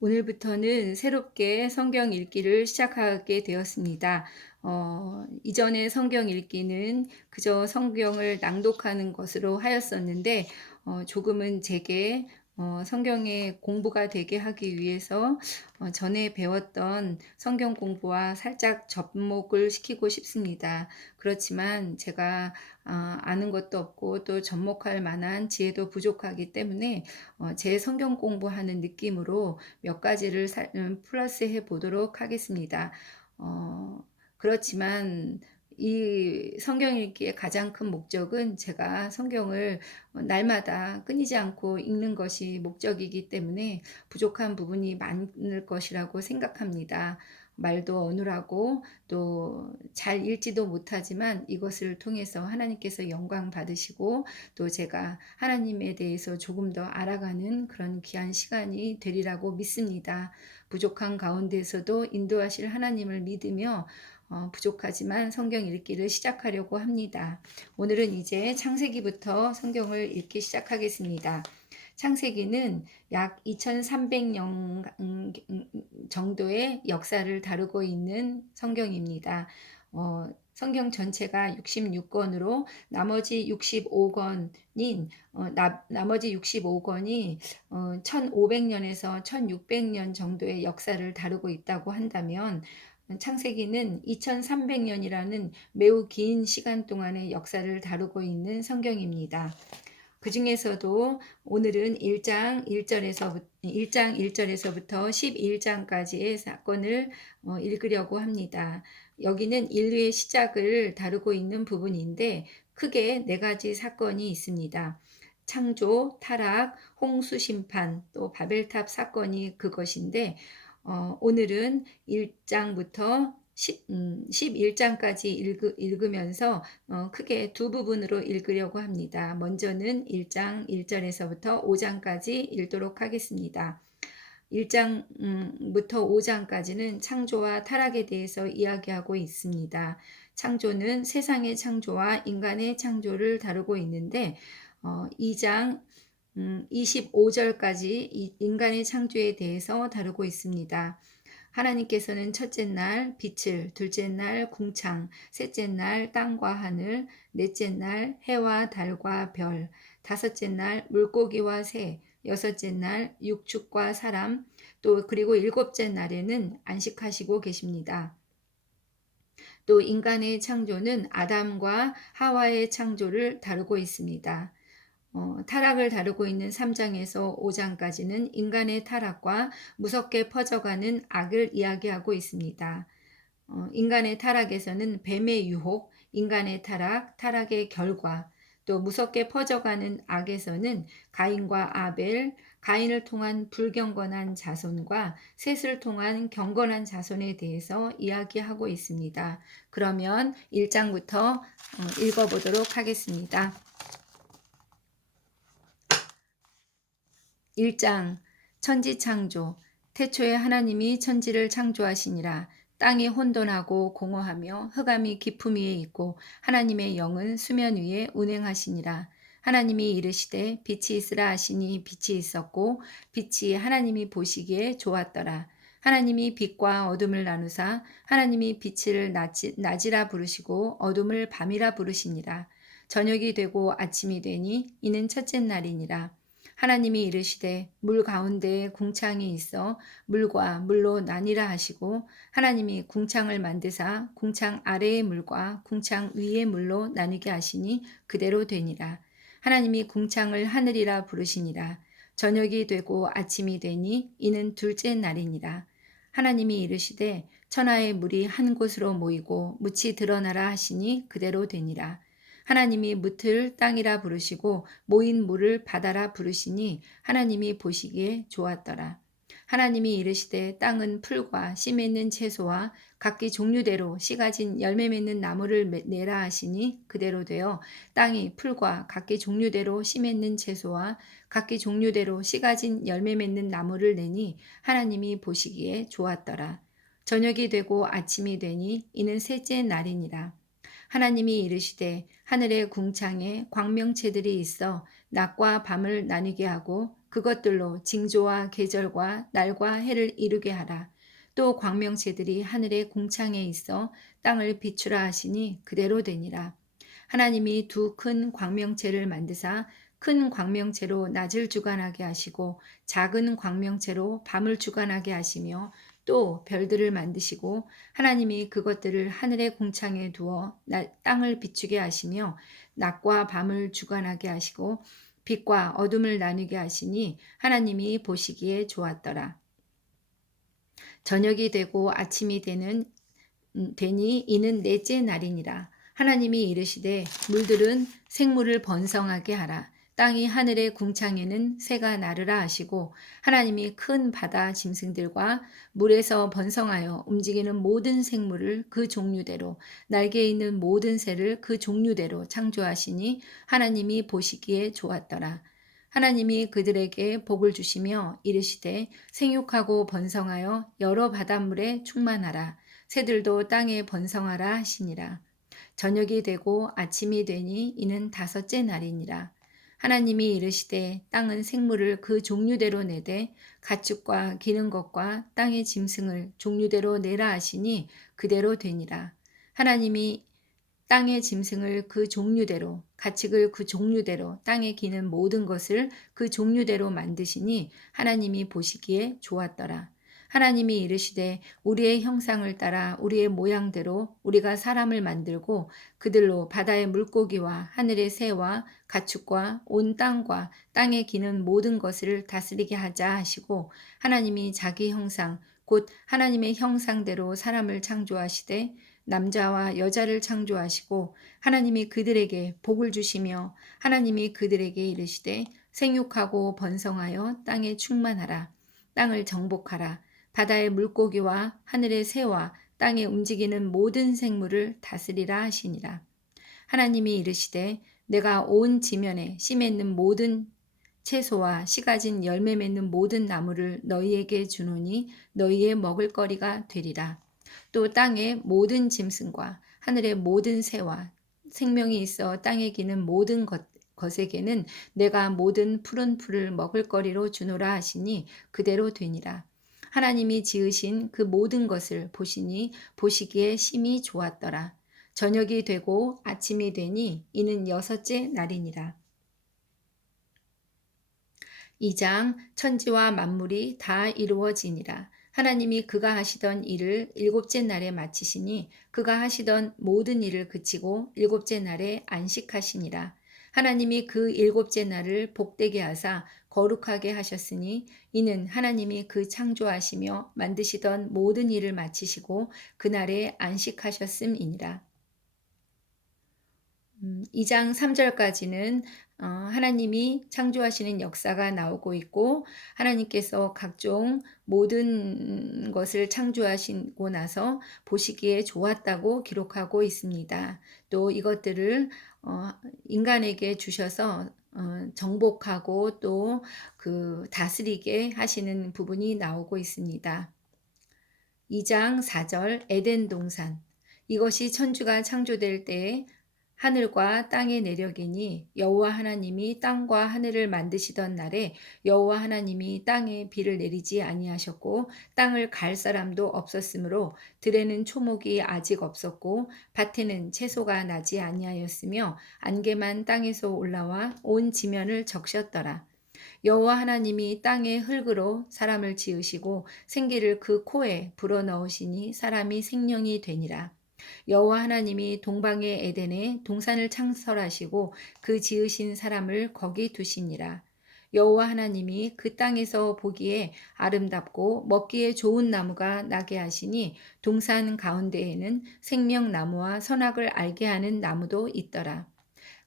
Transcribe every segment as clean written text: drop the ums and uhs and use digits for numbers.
오늘부터는 새롭게 성경 읽기를 시작하게 되었습니다. 이전에 성경 읽기는 그저 성경을 낭독하는 것으로 하였었는데, 조금은 제게 성경의 공부가 되게 하기 위해서 전에 배웠던 성경 공부와 살짝 접목을 시키고 싶습니다. 그렇지만 제가 아는 것도 없고 또 접목할 만한 지혜도 부족하기 때문에 제 성경 공부하는 느낌으로 몇 가지를 플러스해 보도록 하겠습니다. 어, 그렇지만 이 성경 읽기의 가장 큰 목적은 제가 성경을 날마다 끊이지 않고 읽는 것이 목적이기 때문에 부족한 부분이 많을 것이라고 생각합니다. 말도 어눌하고 또 잘 읽지도 못하지만 이것을 통해서 하나님께서 영광 받으시고 또 제가 하나님에 대해서 조금 더 알아가는 그런 귀한 시간이 되리라고 믿습니다. 부족한 가운데서도 인도하실 하나님을 믿으며 부족하지만 성경 읽기를 시작하려고 합니다. 오늘은 이제 창세기부터 성경을 읽기 시작하겠습니다. 창세기는 약 2300년 정도의 역사를 다루고 있는 성경입니다. 성경 전체가 66권으로 나머지 65권인 나머지 65권이 1500년에서 1600년 정도의 역사를 다루고 있다고 한다면 창세기는 2300년이라는 매우 긴 시간 동안의 역사를 다루고 있는 성경입니다. 그 중에서도 오늘은 1장 1절에서부터 11장까지의 사건을 읽으려고 합니다. 여기는 인류의 시작을 다루고 있는 부분인데 크게 네 가지 사건이 있습니다. 창조, 타락, 홍수 심판, 또 바벨탑 사건이 그것인데 오늘은 1장부터 11장까지 읽으면서 크게 두 부분으로 읽으려고 합니다. 먼저는 1장 1절에서부터 5장까지 읽도록 하겠습니다. 1장부터 5장까지는 창조와 타락에 대해서 이야기하고 있습니다. 창조는 세상의 창조와 인간의 창조를 다루고 있는데 2장 25절까지 인간의 창조에 대해서 다루고 있습니다. 하나님께서는 첫째 날 빛을, 둘째 날 궁창, 셋째 날 땅과 하늘, 넷째 날 해와 달과 별, 다섯째 날 물고기와 새, 여섯째 날 육축과 사람, 또 그리고 일곱째 날에는 안식하시고 계십니다. 또 인간의 창조는 아담과 하와의 창조를 다루고 있습니다. 타락을 다루고 있는 3장에서 5장까지는 인간의 타락과 무섭게 퍼져가는 악을 이야기하고 있습니다. 인간의 타락에서는 뱀의 유혹, 인간의 타락, 타락의 결과, 또 무섭게 퍼져가는 악에서는 가인과 아벨, 가인을 통한 불경건한 자손과 셋을 통한 경건한 자손에 대해서 이야기하고 있습니다. 그러면 1장부터 읽어보도록 하겠습니다. 1장 천지창조. 태초에 하나님이 천지를 창조하시니라. 땅이 혼돈하고 공허하며 흑암이 깊음 위에 있고 하나님의 영은 수면 위에 운행하시니라. 하나님이 이르시되 빛이 있으라 하시니 빛이 있었고 빛이 하나님이 보시기에 좋았더라. 하나님이 빛과 어둠을 나누사 하나님이 빛을 낮이라 부르시고 어둠을 밤이라 부르시니라. 저녁이 되고 아침이 되니 이는 첫째 날이니라. 하나님이 이르시되 물 가운데에 궁창이 있어 물과 물로 나뉘라 하시고 하나님이 궁창을 만드사 궁창 아래의 물과 궁창 위의 물로 나누게 하시니 그대로 되니라. 하나님이 궁창을 하늘이라 부르시니라. 저녁이 되고 아침이 되니 이는 둘째 날이니라. 하나님이 이르시되 천하의 물이 한 곳으로 모이고 묻이 드러나라 하시니 그대로 되니라. 하나님이 묻을 땅이라 부르시고 모인 물을 바다라 부르시니 하나님이 보시기에 좋았더라. 하나님이 이르시되 땅은 풀과 씨 맺는 채소와 각기 종류대로 씨 가진 열매 맺는 나무를 내라 하시니 그대로 되어 땅이 풀과 각기 종류대로 씨 맺는 채소와 각기 종류대로 씨 가진 열매 맺는 나무를 내니 하나님이 보시기에 좋았더라. 저녁이 되고 아침이 되니 이는 셋째 날이니라. 하나님이 이르시되 하늘의 궁창에 광명체들이 있어 낮과 밤을 나뉘게 하고 그것들로 징조와 계절과 날과 해를 이루게 하라. 또 광명체들이 하늘의 궁창에 있어 땅을 비추라 하시니 그대로 되니라. 하나님이 두 큰 광명체를 만드사 큰 광명체로 낮을 주관하게 하시고 작은 광명체로 밤을 주관하게 하시며 또 별들을 만드시고 하나님이 그것들을 하늘의 궁창에 두어 땅을 비추게 하시며 낮과 밤을 주관하게 하시고 빛과 어둠을 나누게 하시니 하나님이 보시기에 좋았더라. 저녁이 되고 아침이 되니 이는 넷째 날이니라. 하나님이 이르시되 물들은 생물을 번성하게 하라. 땅이 하늘의 궁창에는 새가 나르라 하시고 하나님이 큰 바다 짐승들과 물에서 번성하여 움직이는 모든 생물을 그 종류대로 날개 있는 모든 새를 그 종류대로 창조하시니 하나님이 보시기에 좋았더라. 하나님이 그들에게 복을 주시며 이르시되 생육하고 번성하여 여러 바닷물에 충만하라. 새들도 땅에 번성하라 하시니라. 저녁이 되고 아침이 되니 이는 다섯째 날이니라. 하나님이 이르시되 땅은 생물을 그 종류대로 내되 가축과 기는 것과 땅의 짐승을 종류대로 내라 하시니 그대로 되니라. 하나님이 땅의 짐승을 그 종류대로, 가축을 그 종류대로, 땅에 기는 모든 것을 그 종류대로 만드시니 하나님이 보시기에 좋았더라. 하나님이 이르시되 우리의 형상을 따라 우리의 모양대로 우리가 사람을 만들고 그들로 바다의 물고기와 하늘의 새와 가축과 온 땅과 땅에 기는 모든 것을 다스리게 하자 하시고 하나님이 자기 형상 곧 하나님의 형상대로 사람을 창조하시되 남자와 여자를 창조하시고 하나님이 그들에게 복을 주시며 하나님이 그들에게 이르시되 생육하고 번성하여 땅에 충만하라. 땅을 정복하라. 바다의 물고기와 하늘의 새와 땅에 움직이는 모든 생물을 다스리라 하시니라. 하나님이 이르시되 내가 온 지면에 씨 맺는 모든 채소와 씨 가진 열매 맺는 모든 나무를 너희에게 주노니 너희의 먹을거리가 되리라. 또 땅의 모든 짐승과 하늘의 모든 새와 생명이 있어 땅에 기는 모든 것에게는 내가 모든 푸른 풀을 먹을거리로 주노라 하시니 그대로 되니라. 하나님이 지으신 그 모든 것을 보시니 보시기에 심히 좋았더라. 저녁이 되고 아침이 되니 이는 여섯째 날이니라. 2장 천지와 만물이 다 이루어지니라. 하나님이 그가 하시던 일을 일곱째 날에 마치시니 그가 하시던 모든 일을 그치고 일곱째 날에 안식하시니라. 하나님이 그 일곱째 날을 복되게 하사 거룩하게 하셨으니 이는 하나님이 그 창조하시며 만드시던 모든 일을 마치시고 그날에 안식하셨음이니라. 2장 3절까지는 하나님이 창조하시는 역사가 나오고 있고 하나님께서 각종 모든 것을 창조하시고 나서 보시기에 좋았다고 기록하고 있습니다. 또 이것들을 인간에게 주셔서 정복하고 또 그 다스리게 하시는 부분이 나오고 있습니다. 2장 4절 에덴 동산 이것이 천주가 창조될 때에 하늘과 땅의 내력이니 여호와 하나님이 땅과 하늘을 만드시던 날에 여호와 하나님이 땅에 비를 내리지 아니하셨고 땅을 갈 사람도 없었으므로 들에는 초목이 아직 없었고 밭에는 채소가 나지 아니하였으며 안개만 땅에서 올라와 온 지면을 적셨더라. 여호와 하나님이 땅의 흙으로 사람을 지으시고 생기를 그 코에 불어넣으시니 사람이 생명이 되니라. 여호와 하나님이 동방의 에덴에 동산을 창설하시고 그 지으신 사람을 거기 두시니라. 여호와 하나님이 그 땅에서 보기에 아름답고 먹기에 좋은 나무가 나게 하시니 동산 가운데에는 생명나무와 선악을 알게 하는 나무도 있더라.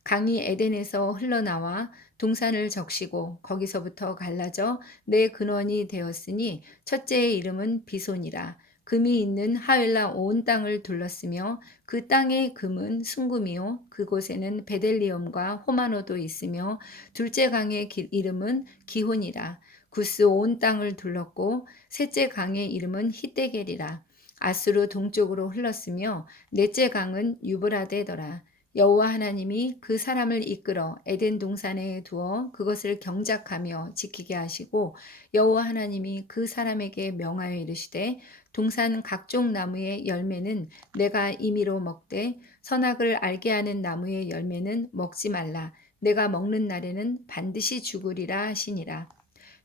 강이 에덴에서 흘러나와 동산을 적시고 거기서부터 갈라져 내 근원이 되었으니 첫째의 이름은 비손이라. 금이 있는 하윌라 온 땅을 둘렀으며 그 땅의 금은 순금이요 그곳에는 베델리엄과 호마노도 있으며 둘째 강의 이름은 기혼이라. 구스 온 땅을 둘렀고 셋째 강의 이름은 히데겔이라. 아수르 동쪽으로 흘렀으며 넷째 강은 유브라데더라. 여호와 하나님이 그 사람을 이끌어 에덴 동산에 두어 그것을 경작하며 지키게 하시고 여호와 하나님이 그 사람에게 명하여 이르시되 동산 각종 나무의 열매는 내가 임의로 먹되 선악을 알게 하는 나무의 열매는 먹지 말라. 내가 먹는 날에는 반드시 죽으리라 하시니라.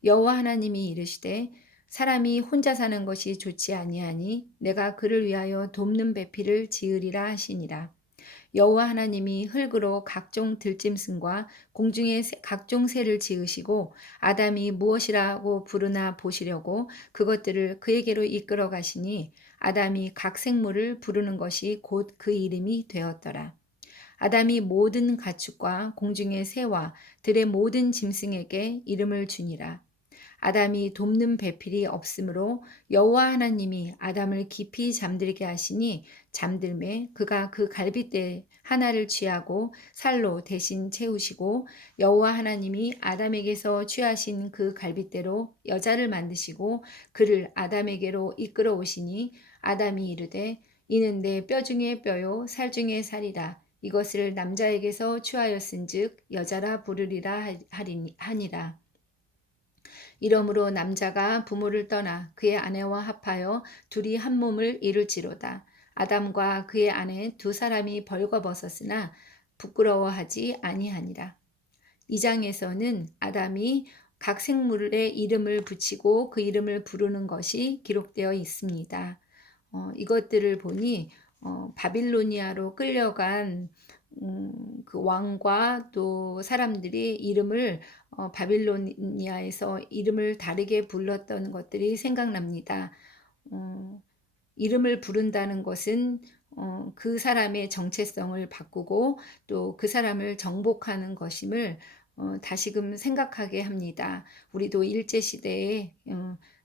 여호와 하나님이 이르시되 사람이 혼자 사는 것이 좋지 아니하니 내가 그를 위하여 돕는 배필을 지으리라 하시니라. 여호와 하나님이 흙으로 각종 들짐승과 공중의 각종 새를 지으시고 아담이 무엇이라고 부르나 보시려고 그것들을 그에게로 이끌어 가시니 아담이 각 생물을 부르는 것이 곧 그 이름이 되었더라. 아담이 모든 가축과 공중의 새와 들의 모든 짐승에게 이름을 주니라. 아담이 돕는 배필이 없으므로 여호와 하나님이 아담을 깊이 잠들게 하시니 잠들매 그가 그 갈빗대 하나를 취하고 살로 대신 채우시고 여호와 하나님이 아담에게서 취하신 그 갈빗대로 여자를 만드시고 그를 아담에게로 이끌어 오시니 아담이 이르되 이는 내 뼈 중에 뼈요 살 중에 살이라 이것을 남자에게서 취하였은즉 여자라 부르리라 하니라. 이러므로 남자가 부모를 떠나 그의 아내와 합하여 둘이 한 몸을 이룰지로다. 아담과 그의 아내 두 사람이 벌거벗었으나 부끄러워하지 아니하니라. 이 장에서는 아담이 각 생물의 이름을 붙이고 그 이름을 부르는 것이 기록되어 있습니다. 이것들을 보니 바빌로니아로 끌려간 그 왕과 또 사람들이 이름을 바빌로니아에서 이름을 다르게 불렀던 것들이 생각납니다. 어, 이름을 부른다는 것은 그 사람의 정체성을 바꾸고 또 그 사람을 정복하는 것임을 다시금 생각하게 합니다. 우리도 일제시대에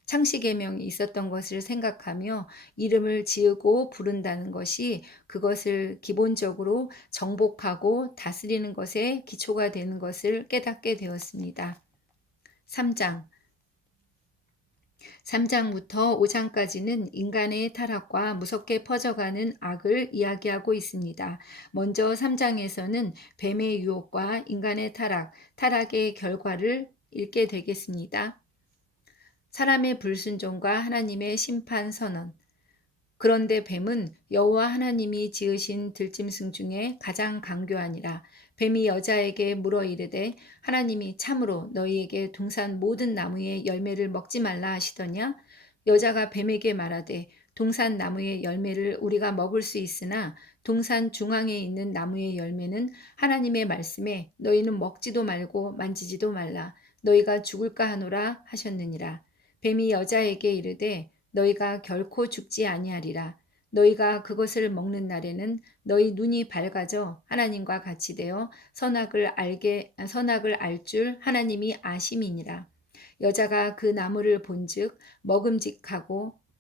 창씨개명이 있었던 것을 생각하며 이름을 지으고 부른다는 것이 그것을 기본적으로 정복하고 다스리는 것에 기초가 되는 것을 깨닫게 되었습니다. 3장 3장부터 5장까지는 인간의 타락과 무섭게 퍼져가는 악을 이야기하고 있습니다. 먼저 3장에서는 뱀의 유혹과 인간의 타락, 타락의 결과를 읽게 되겠습니다. 사람의 불순종과 하나님의 심판 선언. 그런데 뱀은 여호와 하나님이 지으신 들짐승 중에 가장 강교하니라. 뱀이 여자에게 물어 이르되 하나님이 참으로 너희에게 동산 모든 나무의 열매를 먹지 말라 하시더냐? 여자가 뱀에게 말하되 동산 나무의 열매를 우리가 먹을 수 있으나 동산 중앙에 있는 나무의 열매는 하나님의 말씀에 너희는 먹지도 말고 만지지도 말라. 너희가 죽을까 하노라 하셨느니라. 뱀이 여자에게 이르되 너희가 결코 죽지 아니하리라. 너희가 그것을 먹는 날에는 너희 눈이 밝아져 하나님과 같이 되어 선악을 알 줄 하나님이 아심이니라. 여자가 그 나무를 본즉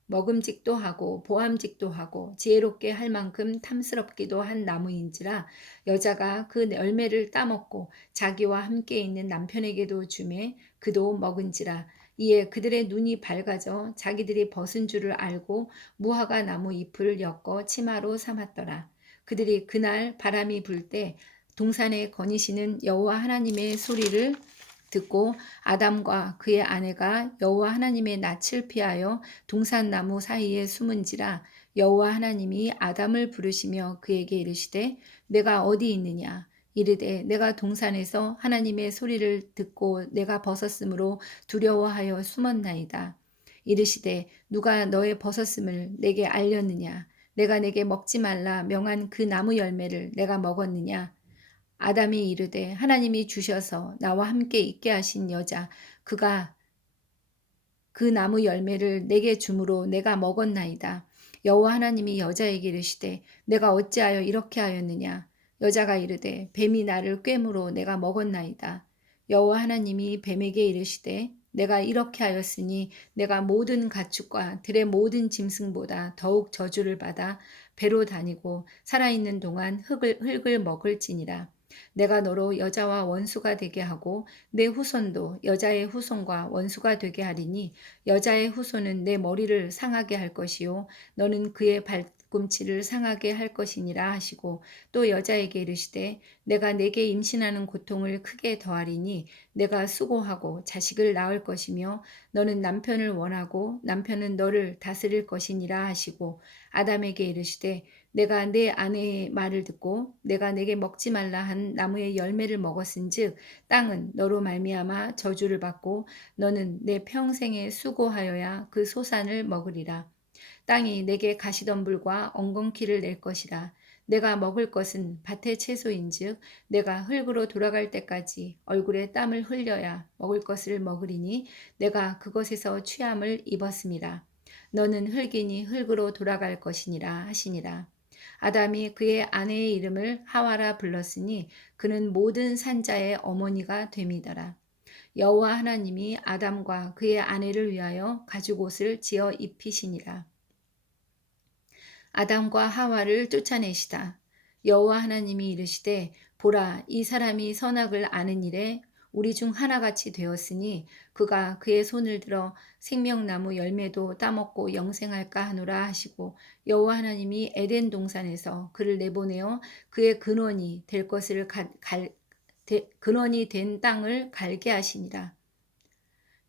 먹음직도 하고 보암직도 하고 지혜롭게 할 만큼 탐스럽기도 한 나무인지라 여자가 그 열매를 따먹고 자기와 함께 있는 남편에게도 주매 그도 먹은지라 이에 그들의 눈이 밝아져 자기들이 벗은 줄을 알고 무화과 나무 잎을 엮어 치마로 삼았더라. 그들이 그날 바람이 불 때 동산에 거니시는 여호와 하나님의 소리를 듣고 아담과 그의 아내가 여호와 하나님의 낯을 피하여 동산나무 사이에 숨은지라 여호와 하나님이 아담을 부르시며 그에게 이르시되 내가 어디 있느냐 이르되 내가 동산에서 하나님의 소리를 듣고 내가 벗었으므로 두려워하여 숨었나이다. 이르시되 누가 너의 벗었음을 내게 알렸느냐 내가 내게 먹지 말라 명한 그 나무 열매를 내가 먹었느냐 아담이 이르되 하나님이 주셔서 나와 함께 있게 하신 여자 그가 그 나무 열매를 내게 주므로 내가 먹었나이다. 여호와 하나님이 여자에게 이르시되 내가 어찌하여 이렇게 하였느냐 여자가 이르되 뱀이 나를 꿰므로 내가 먹었나이다. 여호와 하나님이 뱀에게 이르시되 내가 이렇게 하였으니 내가 모든 가축과 들의 모든 짐승보다 더욱 저주를 받아 배로 다니고 살아있는 동안 흙을 먹을지니라. 내가 너로 여자와 원수가 되게 하고 내 후손도 여자의 후손과 원수가 되게 하리니 여자의 후손은 내 머리를 상하게 할 것이요 너는 그의 뒤꿈치를 상하게 할 것이니라 하시고 또 여자에게 이르시되 내가 내게 임신하는 고통을 크게 더하리니 내가 수고하고 자식을 낳을 것이며 너는 남편을 원하고 남편은 너를 다스릴 것이니라 하시고 아담에게 이르시되 내가 내 아내의 말을 듣고 내가 내게 먹지 말라 한 나무의 열매를 먹었은즉 땅은 너로 말미암아 저주를 받고 너는 내 평생에 수고하여야 그 소산을 먹으리라. 땅이 내게 가시덤불과 엉겅퀴를 낼 것이라. 내가 먹을 것은 밭의 채소인즉 내가 흙으로 돌아갈 때까지 얼굴에 땀을 흘려야 먹을 것을 먹으리니 내가 그것에서 취함을 입었음이라. 너는 흙이니 흙으로 돌아갈 것이니라 하시니라. 아담이 그의 아내의 이름을 하와라 불렀으니 그는 모든 산자의 어머니가 됨이더라. 여호와 하나님이 아담과 그의 아내를 위하여 가죽옷을 지어 입히시니라. 아담과 하와를 쫓아내시다. 여호와 하나님이 이르시되 보라 이 사람이 선악을 아는 일에 우리 중 하나같이 되었으니 그가 그의 손을 들어 생명나무 열매도 따먹고 영생할까 하노라 하시고 여호와 하나님이 에덴 동산에서 그를 내보내어 그의 근원이 된 땅을 갈게 하시니라.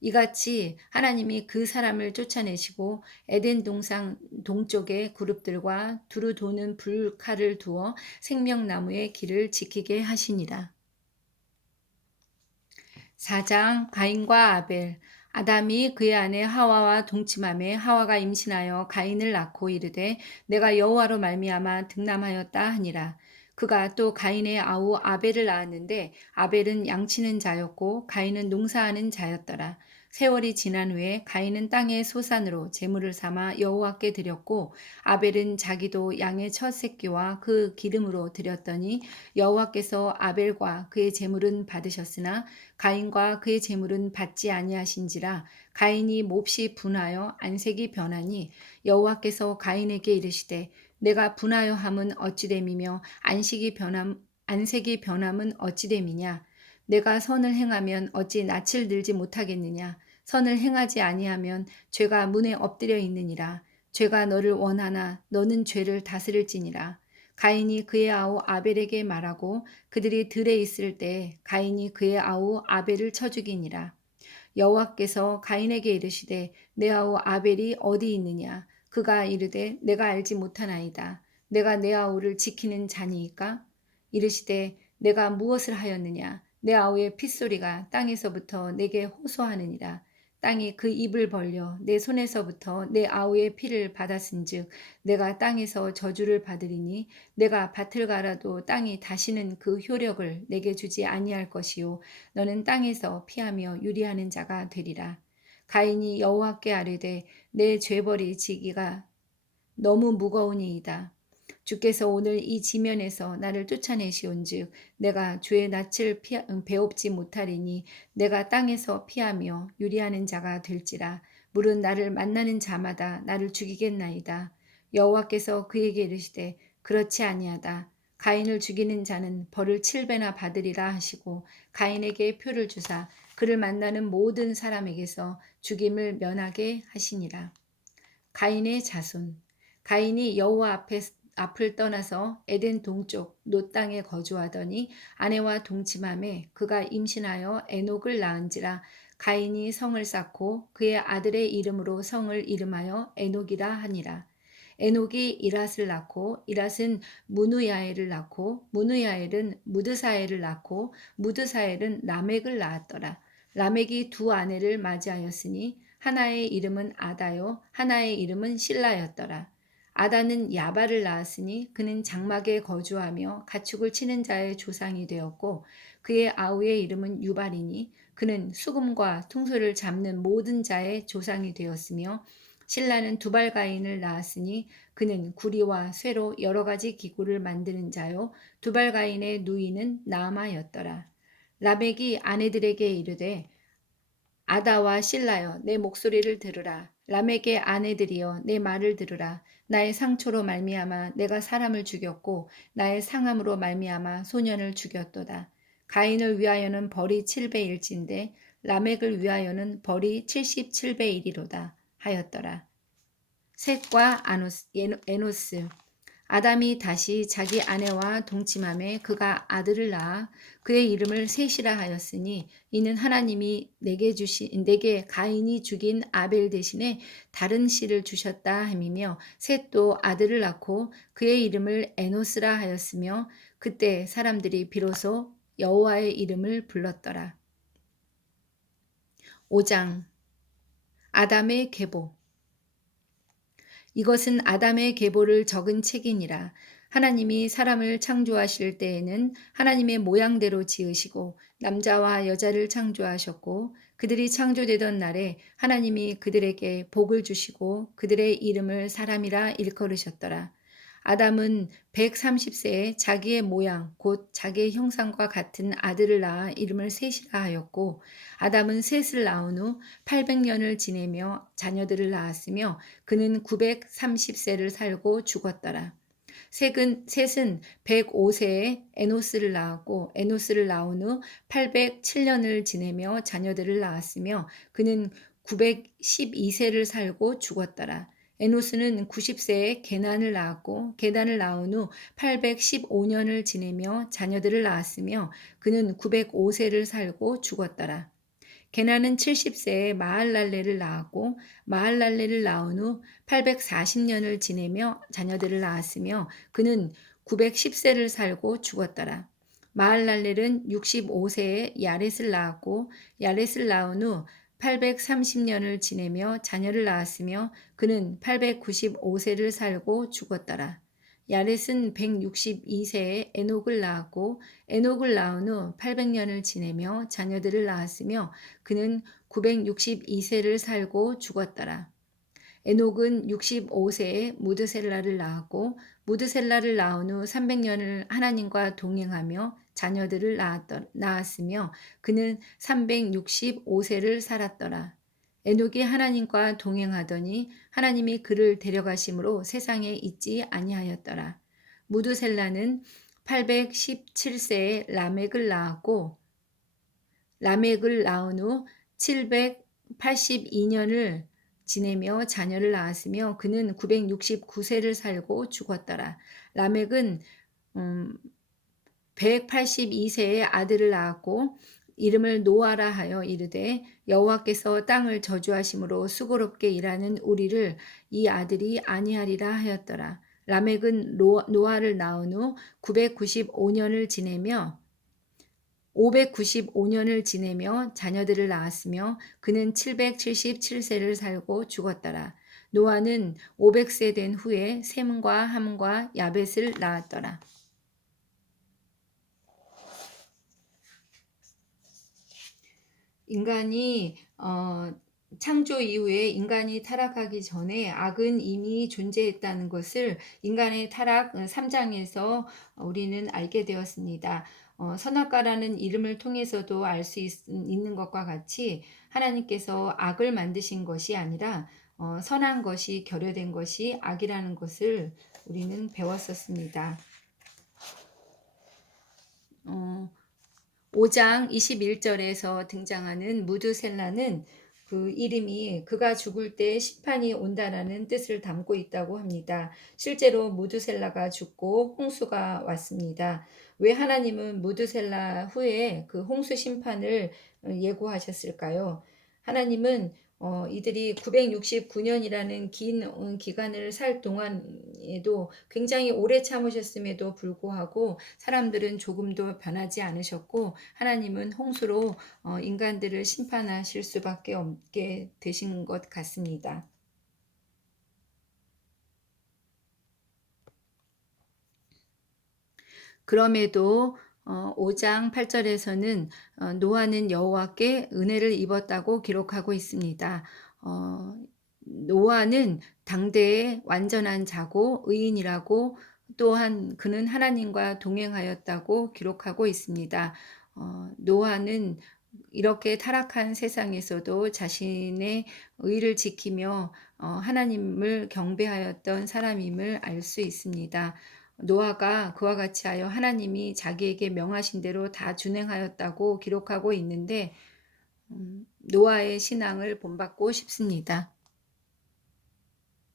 이같이 하나님이 그 사람을 쫓아내시고 에덴 동상 동쪽의 그룹들과 두루 도는 불칼을 두어 생명나무의 길을 지키게 하시니라. 4장 가인과 아벨. 아담이 그의 아내 하와와 동침함에 하와가 임신하여 가인을 낳고 이르되 내가 여호와로 말미암아 득남하였다 하니라. 그가 또 가인의 아우 아벨을 낳았는데 아벨은 양치는 자였고 가인은 농사하는 자였더라. 세월이 지난 후에 가인은 땅의 소산으로 제물을 삼아 여호와께 드렸고 아벨은 자기도 양의 첫 새끼와 그 기름으로 드렸더니 여호와께서 아벨과 그의 제물은 받으셨으나 가인과 그의 제물은 받지 아니하신지라. 가인이 몹시 분하여 안색이 변하니 여호와께서 가인에게 이르시되 내가 분하여 함은 어찌 됨이며 안색이 변함은 어찌 됨이냐. 내가 선을 행하면 어찌 낯을 들지 못하겠느냐. 선을 행하지 아니하면 죄가 문에 엎드려 있느니라. 죄가 너를 원하나 너는 죄를 다스릴지니라. 가인이 그의 아우 아벨에게 말하고 그들이 들에 있을 때 가인이 그의 아우 아벨을 쳐 죽이니라. 여호와께서 가인에게 이르시되 내 아우 아벨이 어디 있느냐. 그가 이르되 내가 알지 못하나이다. 내가 내 아우를 지키는 자니이까. 이르시되 내가 무엇을 하였느냐. 내 아우의 핏소리가 땅에서부터 내게 호소하느니라. 땅이 그 입을 벌려 내 손에서부터 내 아우의 피를 받았은즉 내가 땅에서 저주를 받으리니 내가 밭을 갈아도 땅이 다시는 그 효력을 내게 주지 아니할 것이요 너는 땅에서 피하며 유리하는 자가 되리라. 가인이 여호와께 아뢰되 내 죄벌이 지기가 너무 무거우니이다. 주께서 오늘 이 지면에서 나를 쫓아내시온즉 내가 주의 낯을 배웁지 못하리니 내가 땅에서 피하며 유리하는 자가 될지라. 물은 나를 만나는 자마다 나를 죽이겠나이다. 여호와께서 그에게 이르시되 그렇지 아니하다. 가인을 죽이는 자는 벌을 7배나 받으리라 하시고 가인에게 표를 주사 그를 만나는 모든 사람에게서 죽임을 면하게 하시니라. 가인의 자손. 가인이 여호와 앞을 떠나서 에덴 동쪽 노 땅에 거주하더니 아내와 동침함에 그가 임신하여 에녹을 낳은지라. 가인이 성을 쌓고 그의 아들의 이름으로 성을 이름하여 에녹이라 하니라. 에녹이 이랏을 낳고 이랏은 무누야엘을 낳고 무누야엘은 무드사엘을 낳고 무드사엘은 라멕을 낳았더라. 라멕이 두 아내를 맞이하였으니 하나의 이름은 아다요 하나의 이름은 실라였더라. 아다는 야발을 낳았으니 그는 장막에 거주하며 가축을 치는 자의 조상이 되었고 그의 아우의 이름은 유발이니 그는 수금과 퉁소를 잡는 모든 자의 조상이 되었으며 신라는 두발가인을 낳았으니 그는 구리와 쇠로 여러 가지 기구를 만드는 자요 두발가인의 누이는 나아마였더라. 라멕이 아내들에게 이르되 아다와 실라여 내 목소리를 들으라. 라멕의 아내들이여 내 말을 들으라. 나의 상처로 말미암아 내가 사람을 죽였고 나의 상함으로 말미암아 소년을 죽였도다. 가인을 위하여는 벌이 7배일진데 라멕을 위하여는 벌이 77배이리로다 하였더라. 셋과 에노스. 아담이 다시 자기 아내와 동침함에 그가 아들을 낳아 그의 이름을 셋이라 하였으니 이는 하나님이 내게 가인이 죽인 아벨 대신에 다른 씨를 주셨다 함이며 셋도 아들을 낳고 그의 이름을 에노스라 하였으며 그때 사람들이 비로소 여호와의 이름을 불렀더라. 5장 아담의 계보. 이것은 아담의 계보를 적은 책이니라. 하나님이 사람을 창조하실 때에는 하나님의 모양대로 지으시고 남자와 여자를 창조하셨고 그들이 창조되던 날에 하나님이 그들에게 복을 주시고 그들의 이름을 사람이라 일컬으셨더라. 아담은 130세에 자기의 모양 곧 자기의 형상과 같은 아들을 낳아 이름을 셋이라 하였고 아담은 셋을 낳은 후 800년을 지내며 자녀들을 낳았으며 그는 930세를 살고 죽었더라. 셋은 105세에 에노스를 낳았고 에노스를 낳은 후 807년을 지내며 자녀들을 낳았으며 그는 912세를 살고 죽었더라. 에노스는 90세에 게난을 낳았고 게난을 낳은 후 815년을 지내며 자녀들을 낳았으며 그는 905세를 살고 죽었더라. 게나는 70세에 마할랄레를 낳았고 마할랄레를 낳은 후 840년을 지내며 자녀들을 낳았으며 그는 910세를 살고 죽었더라. 마할랄렐은 65세에 야렛을 낳았고 야렛을 낳은 후 830년을 지내며 자녀를 낳았으며 그는 895세를 살고 죽었더라. 야렛은 162세에 에녹을 낳았고 에녹을 낳은 후 800년을 지내며 자녀들을 낳았으며 그는 962세를 살고 죽었더라. 에녹은 65세에 무드셀라를 낳았고 무드셀라를 낳은 후 300년을 하나님과 동행하며 자녀들을 낳았으며 그는 365세를 살았더라. 에녹이 하나님과 동행하더니 하나님이 그를 데려가심으로 세상에 있지 아니하였더라. 무드셀라는 817세에 라멕을 낳았고 라멕을 낳은 후 782년을 지내며 자녀를 낳았으며 그는 969세를 살고 죽었더라. 라멕은 182세에 아들을 낳았고 이름을 노아라 하여 이르되 여호와께서 땅을 저주하심으로 수고롭게 일하는 우리를 이 아들이 아니하리라 하였더라. 라멕은 노아를 낳은 후 995년을 지내며 595년을 지내며 자녀들을 낳았으며 그는 777세를 살고 죽었더라. 노아는 500세 된 후에 셈과 함과 야벳을 낳았더라. 인간이 창조 이후에 인간이 타락하기 전에 악은 이미 존재했다는 것을 인간의 타락 3장에서 우리는 알게 되었습니다. 선악과라는 이름을 통해서도 알 수 있는 것과 같이 하나님께서 악을 만드신 것이 아니라 선한 것이 결여된 것이 악이라는 것을 우리는 배웠었습니다. 5장 21절에서 등장하는 무드셀라는 그 이름이 그가 죽을 때 심판이 온다라는 뜻을 담고 있다고 합니다. 실제로 무드셀라가 죽고 홍수가 왔습니다. 왜 하나님은 무드셀라 후에 그 홍수 심판을 예고하셨을까요? 하나님은 이들이 969년이라는 긴 기간을 살 동안에도 굉장히 오래 참으셨음에도 불구하고 사람들은 조금도 변하지 않으셨고 하나님은 홍수로 인간들을 심판하실 수밖에 없게 되신 것 같습니다. 그럼에도 5장 8절에서는 노아는 여호와께 은혜를 입었다고 기록하고 있습니다. 노아는 당대의 완전한 자고 의인이라고 또한 그는 하나님과 동행하였다고 기록하고 있습니다. 노아는 이렇게 타락한 세상에서도 자신의 의를 지키며 하나님을 경배하였던 사람임을 알 수 있습니다. 노아가 그와 같이 하여 하나님이 자기에게 명하신 대로 다 준행하였다고 기록하고 있는데 노아의 신앙을 본받고 싶습니다.